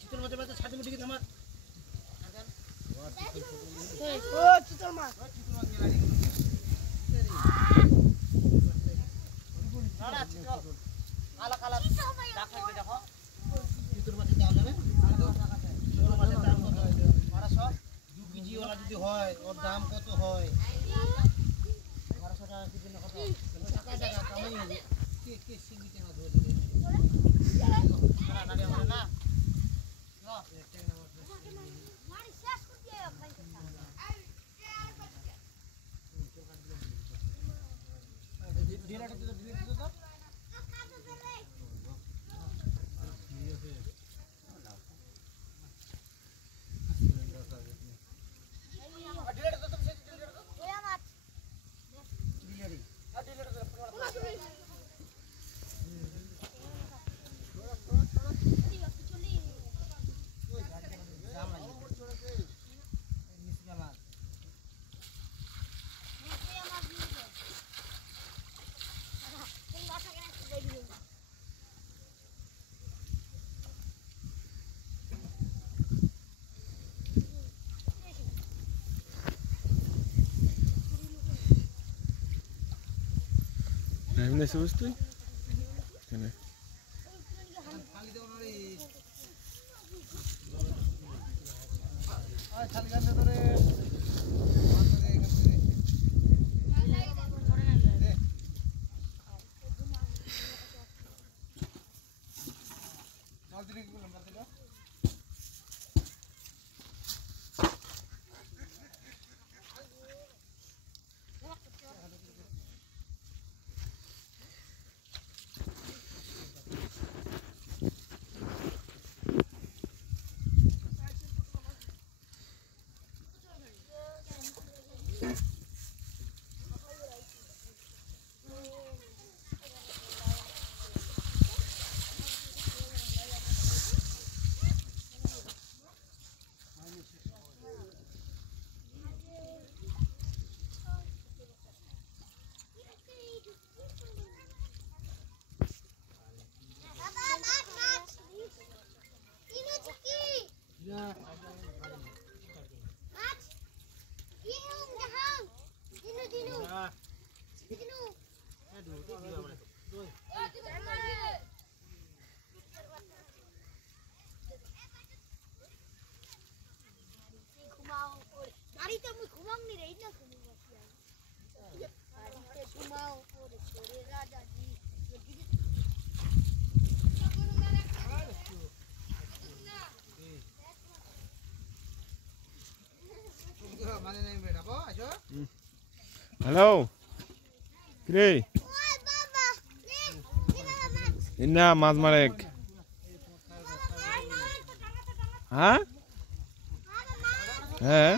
চিতল মাছের বাচ্চা ছাদে উঠে গেছে আমার ও চিতল মাছ না চিতল কালা কালা ডাক লাগবে দেখো চিতল মাছের দাম জানেন চিতল মাছের দাম কত 1200 2 কেজি ওলা যদি হয় ওর দাম কত হয় 1200 টাকা কেজি না কত টাকা টাকা কামাই হবে কে সিঙ্গি টাকা ধরে দিবে না না না না Ini sebut tu? Kena. Hello. Kiri. Inna maz marek. Ha? হ্যাঁ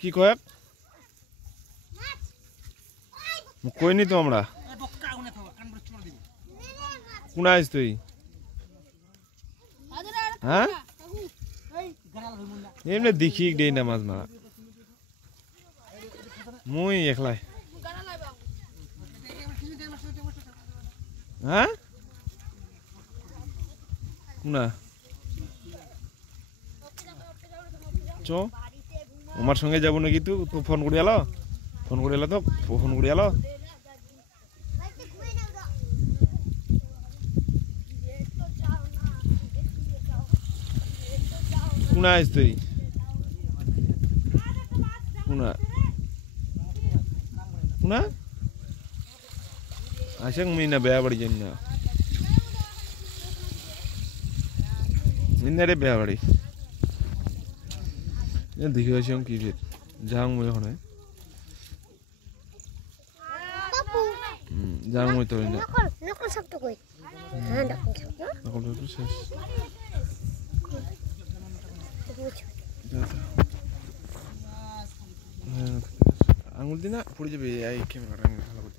কি কয় কইনি তো আমরা কোন আইস তুই হ্যাঁ এমনি দেখি দেই না মাছ মারা মুই একলাই হ্যাঁ কোনা চ আমার সঙ্গে যাবো নাকি তুই ফোন করে এলো তো ফোন করে এলো কোনা আইস তুই কোনা কোনা আসেন মিনা বেয়া বাড়ি যাই না মিনারে বেয়া বাড়ি দেখি আসি কি ফির যাও মনে হয় যার মই তো না নকল নকল শব্দ কই হ্যাঁ নকল শব্দ নকল তো শেষ আঙুল দিনা পড়ে যাবে এই ক্যামেরা ভালো